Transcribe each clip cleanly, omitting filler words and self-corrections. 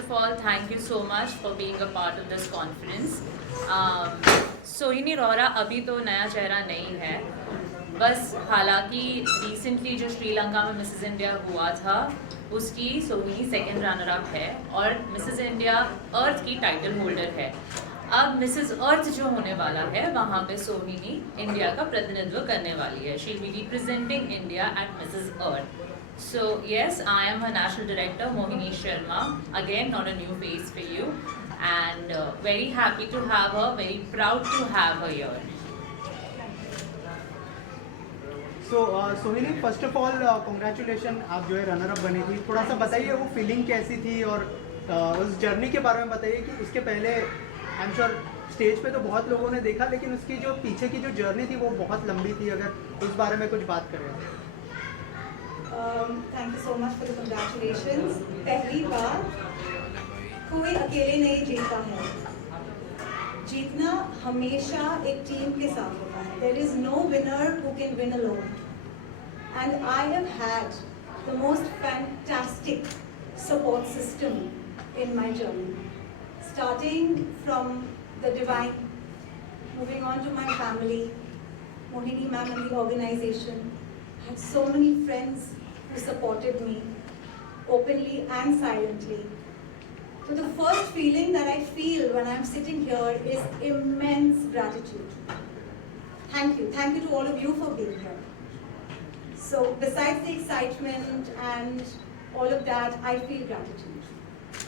of all, thank you so much for being a part of this conference. सोहिनी रोहरा अभी तो नया चेहरा नहीं है, बस हालांकि रिसेंटली जो श्रीलंका में मिसेस इंडिया हुआ था उसकी सोहिनी सेकंड रनर अप है और मिसेस इंडिया अर्थ की टाइटल होल्डर है। अब मिसेस अर्थ जो होने वाला है वहाँ पे सोहिनी इंडिया का प्रतिनिधित्व करने वाली है। She will be representing India at Mrs earth. So yes, I am her national director, Mohini Sharma. Again, not a new face for you, and very happy to have her. Very proud to have her here. So Sohini, first of all congratulation, आप जो है runner up बनी थी। थोड़ा सा बताइए वो feeling कैसी थी और उस जर्नी के बारे में बताइए कि उसके पहले आई एम श्योर स्टेज पे तो बहुत लोगों ने देखा, लेकिन उसकी जो पीछे की जो जर्नी थी वो बहुत लंबी थी। अगर उस बारे में कुछ बात करें। Thank you so much for the congratulations. पहली बार कोई अकेले नहीं जीता है, जीतना हमेशा एक टीम के साथ होता है। There is no winner who can win alone, and I have had the most fantastic support system in my journey, starting from the divine, moving on to my family, Mohini ma'am and the organisation. I had so many friends who supported me openly and silently. So the first feeling that I feel when I'm sitting here is immense gratitude. Thank you to all of you for being here. So besides the excitement and all of that, I feel gratitude.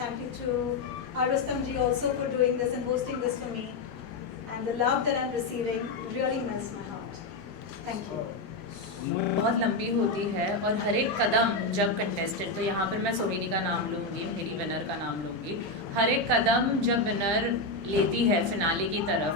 Thank you to Arustam ji also for doing this and hosting this for me, and the love that I'm receiving really melts my heart. Thank you. बहुत लंबी होती है और हर एक कदम जब contestant, तो यहाँ पर मैं सोहिनी का नाम लूँगी, मेरी विनर का नाम लूँगी, हर एक कदम जब विनर लेती है फिनाले की तरफ,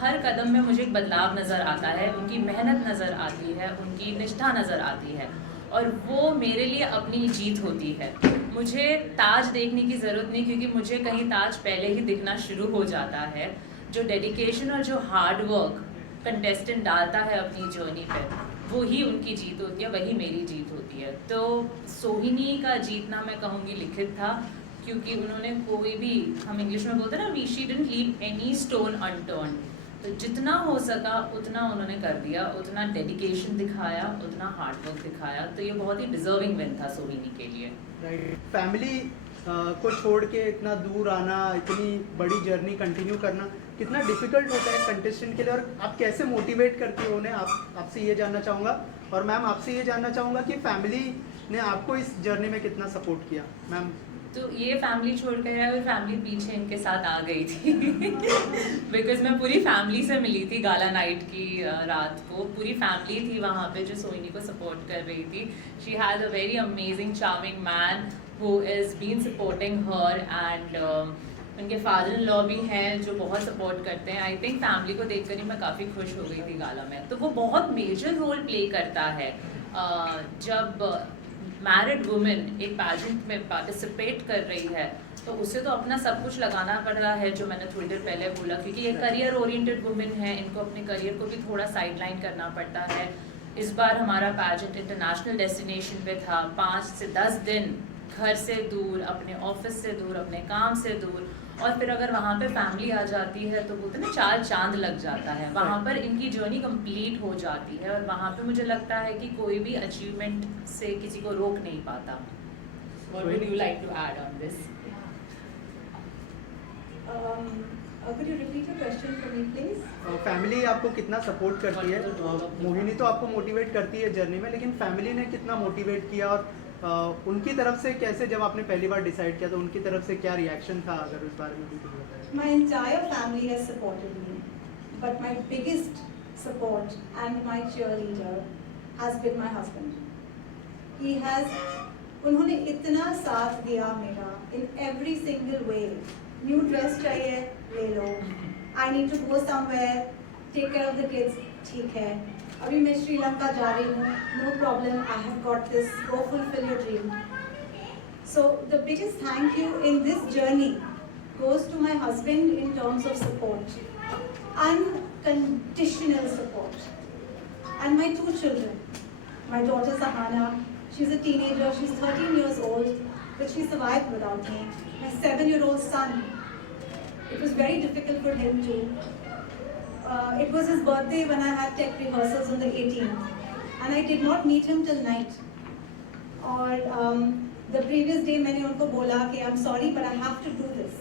हर कदम में मुझे एक बदलाव नज़र आता है, उनकी मेहनत नज़र आती है, उनकी निष्ठा नज़र आती है, और वो मेरे लिए अपनी जीत होती है। मुझे ताज देखने की ज़रूरत नहीं, क्योंकि मुझे कहीं ताज पहले ही दिखना शुरू हो जाता है। जो डेडिकेशन और जो हार्ड वर्क कंटेस्टेंट डालता है अपनी जर्नी पर, वो ही उनकी जीत होती है, वही मेरी जीत होती है। तो सोहिनी का जीतना मैं कहूँगी लिखित था, क्योंकि उन्होंने कोई भी, हम इंग्लिश में बोलते हैं ना, she didn't leave any stone unturned. तो जितना हो सका उतना उन्होंने कर दिया, उतना डेडिकेशन दिखाया, उतना हार्ड वर्क दिखाया। तो ये बहुत ही डिजर्विंग विन था सोहिनी के लिए। राइट, फैमिली को छोड़ के इतना दूर आना, इतनी बड़ी जर्नी कंटिन्यू करना कितना डिफिकल्ट होता है कंटेस्टेंट के लिए, और आप कैसे मोटिवेट करती हो उन्हें, आपसे ये जानना चाहूँगा। और मैम, आपसे ये जानना चाहूँगा कि फैमिली ने आपको इस जर्नी में कितना सपोर्ट किया। मैम, तो ये फैमिली छोड़ कर आया और फैमिली पीछे इनके साथ आ गई थी बिकॉज मैं पूरी फैमिली से मिली थी गाला नाइट की रात को। पूरी फैमिली थी वहाँ पे जो सोहिनी को सपोर्ट कर रही थी। She has a very amazing charming man who is been supporting her, and उनके फादर इन लॉ भी हैं जो बहुत सपोर्ट करते हैं। आई थिंक फैमिली को देखकर ही मैं काफ़ी खुश हो गई थी गाला में। तो वो बहुत मेजर रोल प्ले करता है जब मैरिड वुमेन एक पैजेंट में पार्टिसिपेट कर रही है, तो उसे तो अपना सब कुछ लगाना पड़ रहा है, जो मैंने थोड़ी देर पहले बोला, क्योंकि ये करियर ओरिएंटेड वुमेन है, इनको अपने करियर को भी थोड़ा साइडलाइन करना पड़ता है। इस बार हमारा पैजेंट इंटरनेशनल डेस्टिनेशन पे था, 5 से 10 दिन घर से दूर, अपने ऑफिस से दूर, अपने काम से दूर, और फिर अगर वहाँ पे फैमिली आ जाती है तो बोलते ना 4 चांद लग जाता है। वहाँ पर इनकी जर्नी कंप्लीट हो जाती है, और वहाँ पे मुझे लगता है कि कोई भी अचीवमेंट से किसी को रोक नहीं पाता। What would you like to add on this? Could you repeat your question for me, please? Family आपको कितना सपोर्ट करती है? मोहिनी तो आपको मोटिवेट करती है जर्नी में, लेकिन फैमिली ने कितना मोटिवेट किया, और उनकी तरफ से कैसे, जब आपने पहली बार डिसाइड किया तो उनकी तरफ से क्या रिएक्शन था, अगर उस बारे में भी कुछ बताएं। My entire family has supported me, but my biggest support and my cheerleader has been my husband. He has, उन्होंने इतना साथ दिया मेरा in every single way. New dress चाहिए ले लो, I need to go somewhere, take care of the kids, ठीक है, अभी मैं श्रीलंका जा रही हूँ, no problem, I have got this, go fulfill your dream. So the biggest thank you in this journey goes to my husband in terms of support, unconditional support, and my 2 children. My daughter Sahana, she's a teenager, she's 13 years old, but she survived without me. My 7-year-old son, it was very difficult for him too. It was his birthday when I had tech rehearsals on the 18th, and I did not meet him till night. और the previous day मैंने उनको बोला कि I'm sorry but I have to do this,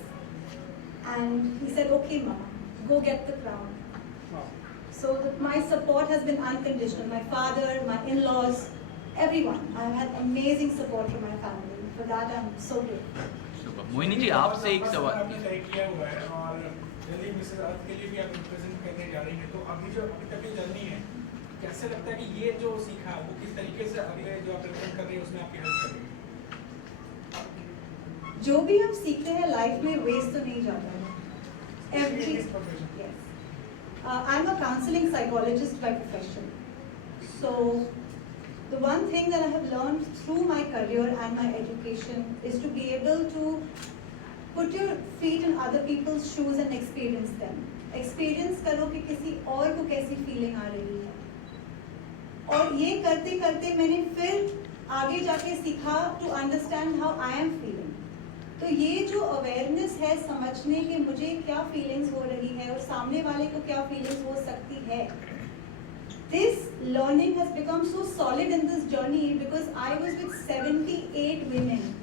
and he said okay mama, go get the crown. So my support has been unconditional. My father, my in-laws, everyone. I've had amazing support from my family. For that I'm so grateful. Super. Mohini ji आपसे एक सवाल। आपने तय किया हुआ है और जल्दी मिसेस अर्थ के लिए भी आप रिप्रेजेंट करने जा रही हैं, तो अभी तक की जर्नी है, कैसे लगता है कि ये जो सीखा वो किस तरीके से अगले जो आप रिप्रेजेंट कर रही है उसमें आपकी हेल्प करेगी? जो भी हम सीखते हैं लाइफ में वेस्ट तो नहीं जाता है. Especially in this profession. Yes. I'm a counseling psychologist by profession. So the one thing that I have learned through my career and my education is to be able to put your feet in other people's shoes and experience them. Experience करो कि किसी और को कैसी feeling आ रही है, और ये करते करते मैंने फिर आगे जाके सीखा to understand how I am feeling. तो ये जो अवेयरनेस है समझने के मुझे क्या फीलिंग्स हो रही है और सामने वाले को क्या फीलिंग्स हो सकती है, this learning has become so solid in this journey because I was with 78 women.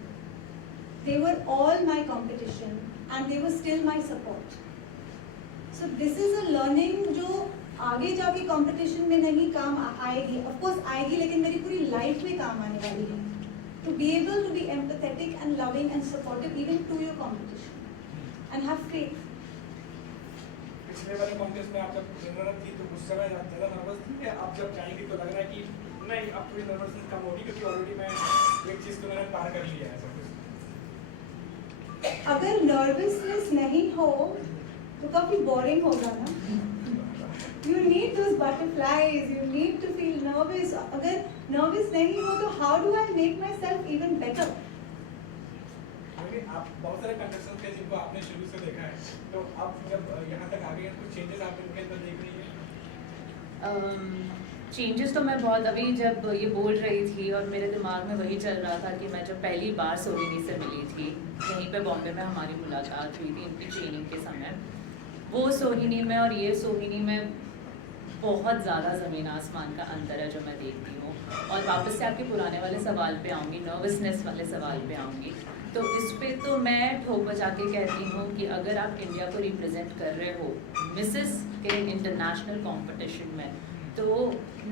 They were all my competition and they were still my support. So this is a learning जो आगे जाके competition में नहीं काम आएगी, of course आएगी, लेकिन मेरी पूरी लाइफ में काम आने वाली है. To be able to be empathetic and loving and supportive even to your competition and have faith. पिछले वाले कॉन्टेस्ट में आप जब रनर थी तो उस समय ज़्यादा नर्वस थी, या आप जब जाएंगी तो लग रहा है कि नहीं अब थोड़ी नर्वसनेस कम होगी क्योंकि ऑलरेडी मैं एक चीज़ को मैंने पार कर लिया है सब कुछ? अगर नर्वसनेस नहीं हो तो काफी बोरिंग होगा ना. You need those butterflies, you need to feel nervous. अगर nervous नहीं हो तो how do I make myself even better? लेकिन आप बहुत सारे कंटेस्टेंट्स थे जिनको आपने शुरू से देखा है, तो अब जब यहाँ तक आ गए हैं कुछ चेंजेस आप इनके अंदर देख रही हैं? चेंजेस तो मैं बहुत अभी जब ये बोल रही थी और मेरे दिमाग में वही चल रहा था कि मैं जब पहली बार सोहिनी से मिली थी, यहीं पे बॉम्बे में हमारी मुलाकात हुई थी इनकी ट्रेनिंग के समय, वो सोहिनी में और ये सोहिनी में बहुत ज़्यादा ज़मीन आसमान का अंतर है जो मैं देखती हूँ. और वापस से आपके पुराने वाले सवाल पे आऊँगी, नर्वसनेस वाले सवाल पे आऊँगी. तो इस पे तो मैं ठोक बजा के कहती हूँ कि अगर आप इंडिया को रिप्रेजेंट कर रहे हो मिसेस के इंटरनेशनल कंपटीशन में, तो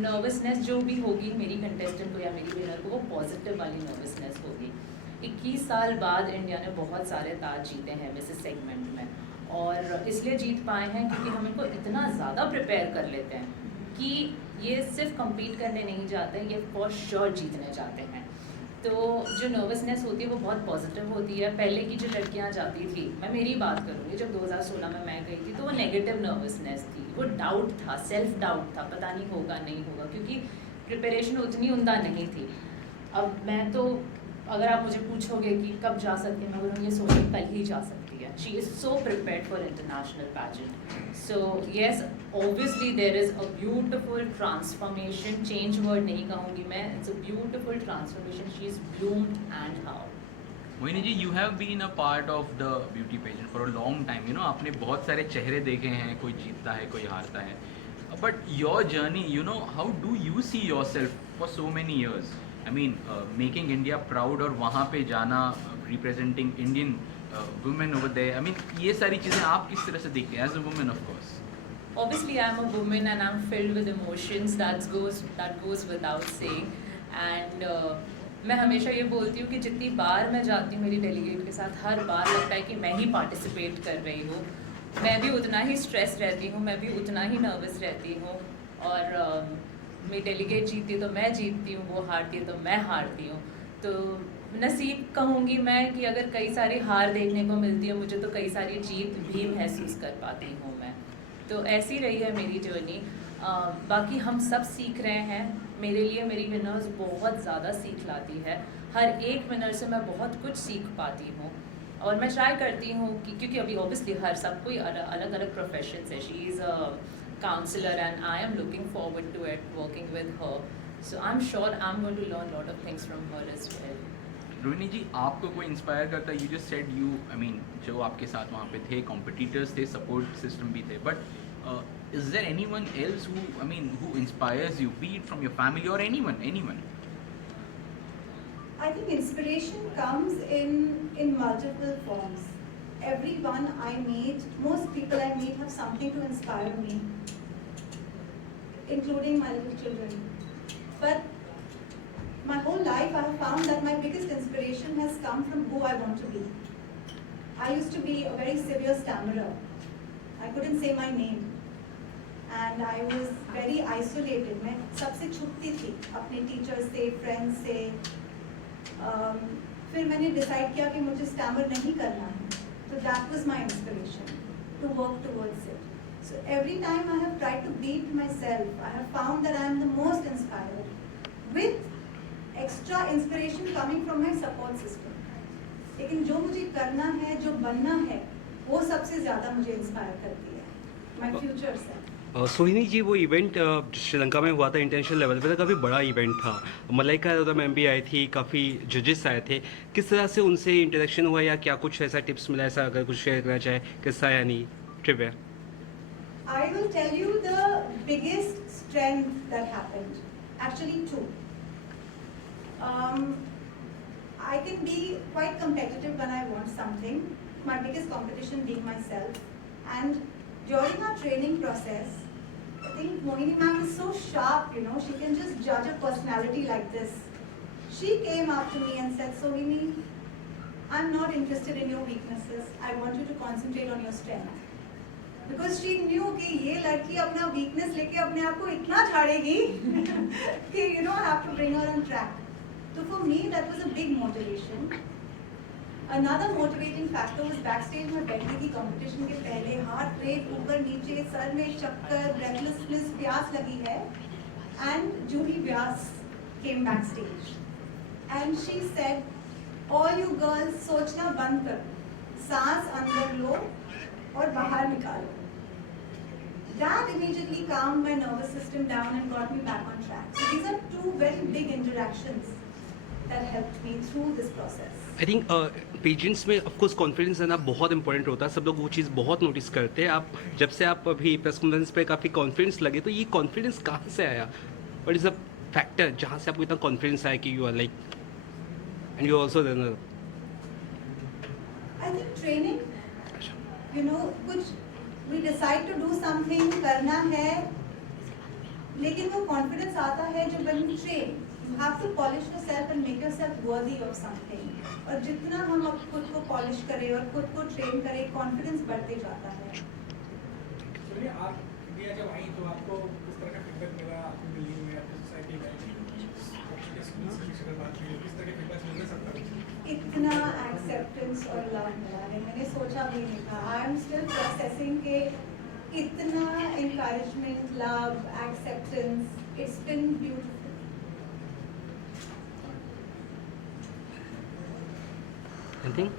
नर्वसनेस जो भी होगी मेरी कंटेस्टेंट को या मेरी विनर को, वो पॉजिटिव वाली नर्वसनेस होगी. 21 साल बाद इंडिया ने बहुत सारे ताज जीते हैं मिसेस सेगमेंट में, और इसलिए जीत पाए हैं क्योंकि हम इनको इतना ज़्यादा प्रिपेयर कर लेते हैं कि ये सिर्फ compete करने नहीं जाते, ये फॉर श्योर जीतने जाते हैं. तो जो नर्वसनेस होती है वो बहुत पॉजिटिव होती है. पहले की जो लड़कियां जाती थी, मैं मेरी बात करूँगी, जब 2016 में मैं गई थी तो वो नेगेटिव नर्वसनेस थी, वो डाउट था, सेल्फ डाउट था, पता नहीं होगा नहीं होगा, क्योंकि प्रिपरेशन उतनी उमदा नहीं थी. अब मैं तो अगर आप मुझे पूछोगे कि कब जा सकती हैं, मैं बोलूँगी ये सोनी कल ही जा सकती है. She is so prepared for international pageant. So yes, obviously there is a beautiful transformation. Change word नहीं कहूँगी मैं, it's a beautiful transformation. She is bloomed and how. Mohini ji, you have been a part of the beauty pageant for a long time. You know, आपने बहुत सारे चेहरे देखे हैं, कोई जीतता है कोई हारता है. But your journey, you know, how do you see yourself for so many years? I mean, making India proud और वहाँ पे जाना, representing Indian women over there. I mean, ये सारी चीज़ें आप किस तरह से देखते हैं as a women? Of course Obviously, I'm a woman and I'm filled with emotions. That goes without saying. And मैं हमेशा ये बोलती हूँ कि जितनी बार मैं जाती हूँ मेरी डेलीगेट के साथ, हर बार लगता है कि मैं ही पार्टिसिपेट कर रही हूँ. मैं भी उतना ही स्ट्रेस रहती हूँ, मैं भी उतना ही नर्वस रहती हूँ. और मेरी डेलीगेट जीतती है तो मैं जीतती हूँ, वो हारती है तो मैं हारती हूँ. तो नसीब कहूँगी मैं कि अगर कई सारी हार देखने को मिलती है मुझे, तो कई सारी जीत भी महसूस कर पाती हूँ मैं. तो ऐसी रही है मेरी जर्नी. बाकी हम सब सीख रहे हैं. मेरे लिए मेरी विनर्स बहुत ज़्यादा सीख लाती है. हर एक विनर से मैं बहुत कुछ सीख पाती हूँ. और मैं ट्राई करती हूँ कि, क्योंकि अभी ऑब्वियसली हर सब कोई अलग अलग प्रोफेशन है. She is a counsellor and I am looking forward to it, working with her. So I am sure I am going to learn lot of things from her as well. Rohini ji, आपको कोई inspire करता है? You just said you, I mean जो आपके साथ वहाँ पे थे, कॉम्पिटिटर्स थे, सपोर्ट सिस्टम भी थे, but is there anyone else who, I mean, who inspires you, be it from your family और anyone? I think inspiration comes in multiple forms. Everyone I meet, most people I meet have something to inspire me, including my little children. But my whole life I have found that my biggest inspiration has come from who I want to be. I used to be a very severe stammerer. I couldn't say my name. And I was very isolated. मैं सबसे छुपती थी अपने teachers से, friends से. फिर मैंने decide किया कि मुझे स्टैमर नहीं करना है, तो that was my inspiration to work towards it. So every time I have tried to beat myself, I have found that I am the most inspired with extra inspiration coming from my support system. लेकिन जो मुझे करना है, जो बनना है, वो सबसे ज़्यादा मुझे इंस्पायर करती है, माई फ्यूचर सेल्फ. सोहिनी जी, वो इवेंट श्रीलंका में हुआ था, इंटरनेशनल लेवल पे था, काफ़ी बड़ा इवेंट था. मलाइका यादव मैम भी आई थी, काफ़ी जजेस आए थे. किस तरह से उनसे इंटरेक्शन हुआ या क्या कुछ ऐसा टिप्स मिला, ऐसा अगर कुछ शेयर करना चाहे, किस्सा यानी trivia? I will tell you the biggest strength that happened. Actually, two. I can be quite competitive when I want something. My biggest competition being myself. And during our training process, I think Mohini ma'am is so sharp, you know, she can just judge a personality like this. She came up to me and said, Sohini, I'm not interested in your weaknesses. I want you to concentrate on your strength. Because she knew कि ये लड़की अपना weakness लेके अपने आप को इतना झाड़ेगी कि you know I have to bring her on track. So for me that was a big motivation. Another motivating factor was backstage में बैठने की competition के पहले heart rate ऊपर नीचे, सर में चक्कर, breathlessness, प्यास लगी है. And Juhi Vyas came backstage and she said, all you girls सोचना बंद करो, सांस अंदर लो और बाहर निकालो. That immediately calmed my nervous system down and got me back on track. So these are two very big interactions that helped me through this process. I think pageants में of course confidence देना बहुत important होता है. सब लोग वो चीज़ बहुत notice करते हैं. आप जब से आप अभी प्रेस कॉन्फ्रेंस पे काफ़ी कॉन्फिडेंस लगे, तो ये कॉन्फिडेंस कहाँ से आया? व्हाट इज़ द फैक्टर जहाँ से आपको इतना कॉन्फिडेंस आया कि you are like and you also runner? I think training, you know, कुछ we decide to do something, करना है, लेकिन वो confidence आता है जब when you train. You have to polish yourself and make yourself worthy of something. और जितना हम अब खुद को polish करें और खुद को train करें, confidence बढ़ते जाता है. सुनिए, आप इंडिया जब आई तो आपको किस तरह का फीडबैक मिला आपकी दिल्ली में, आपकी सोसाइटी में, आपके स्कूल से किसी से बात की, किस तरह के फीडबैक मिल सकता है? इतना acceptance और love मिला है, मैंने सोचा भी नहीं था. I am still processing के इतना encouragement, love, acceptance, it's been beautiful. Anything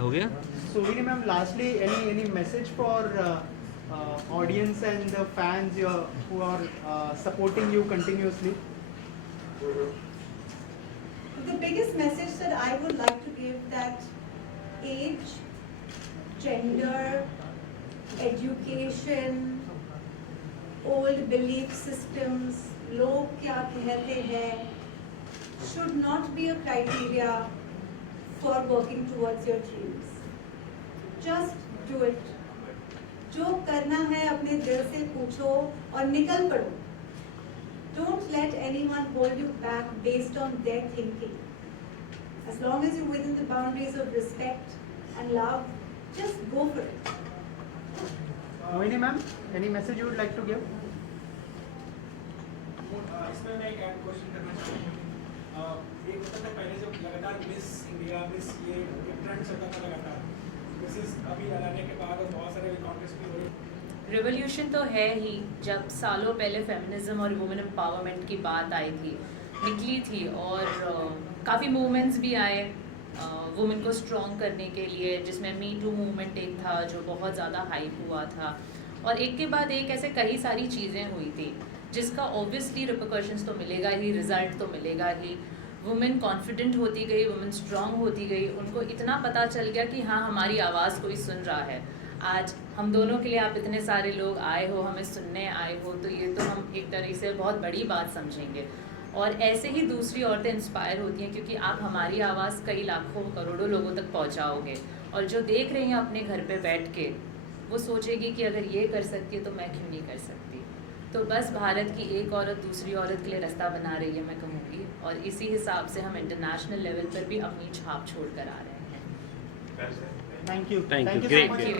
हो गया? Sohini ma'am, lastly, any message for audience and the fans who are supporting you continuously? The biggest message that I would like to give, that age, gender, education, old belief systems, लोग क्या कहते हैं, should not be a criteria for working towards your dreams. Just do it. जो करना है अपने दिल से पूछो और निकल पड़ो. Don't let anyone hold you back based on their thinking. As long as you're within the boundaries of respect and love, just go for it. Mohini ma'am, any message you would like to give? इसमें मैं एक add question करना चाहूँगा. एक होता था पहले जब लगातार मिस इंडिया, मिस ये ट्रेंड चलता था लगातार, मिसेस अभी लगाने के बाद और बहुत सारे कॉन्टेस्ट भी हो रहे. रिवोल्यूशन तो है ही. जब सालों पहले फेमिनिज्म और वुमेन एम्पावरमेंट की बात आई थी, निकली थी, और काफ़ी मूवमेंट्स भी आए वुमेन को स्ट्रॉन्ग करने के लिए, जिसमें मी टू मूवमेंट एक था जो बहुत ज़्यादा हाइप हुआ था, और एक के बाद एक ऐसे कई सारी चीज़ें हुई थी. जिसका ऑब्वियसली रिपरकशंस तो मिलेगा ही, रिजल्ट तो मिलेगा ही। वुमेन कॉन्फिडेंट होती गई, वुमेन स्ट्रांग होती गई, उनको इतना पता चल गया कि हाँ हमारी आवाज़ कोई सुन रहा है। आज हम दोनों के लिए आप इतने सारे लोग आए हो, हमें सुनने आए हो, तो ये तो हम एक तरह से बहुत बड़ी बात समझेंगे। और ऐसे ही दूसरी औरतें इंस्पायर होती हैं क्योंकि आप हमारी आवाज़ कई लाखों करोड़ों लोगों तक पहुंचाओगे, और जो देख रही हैं अपने घर पे बैठ के वो सोचेगी कि अगर ये कर सकती है तो मैं क्यों नहीं कर सकती। तो बस भारत की एक औरत दूसरी औरत के लिए रास्ता बना रही है, मैं कहूँगी, और इसी हिसाब से हम इंटरनेशनल लेवल पर भी अपनी छाप छोड़ कर आ रहे हैं। Thank you Thank you. so Great, much. great.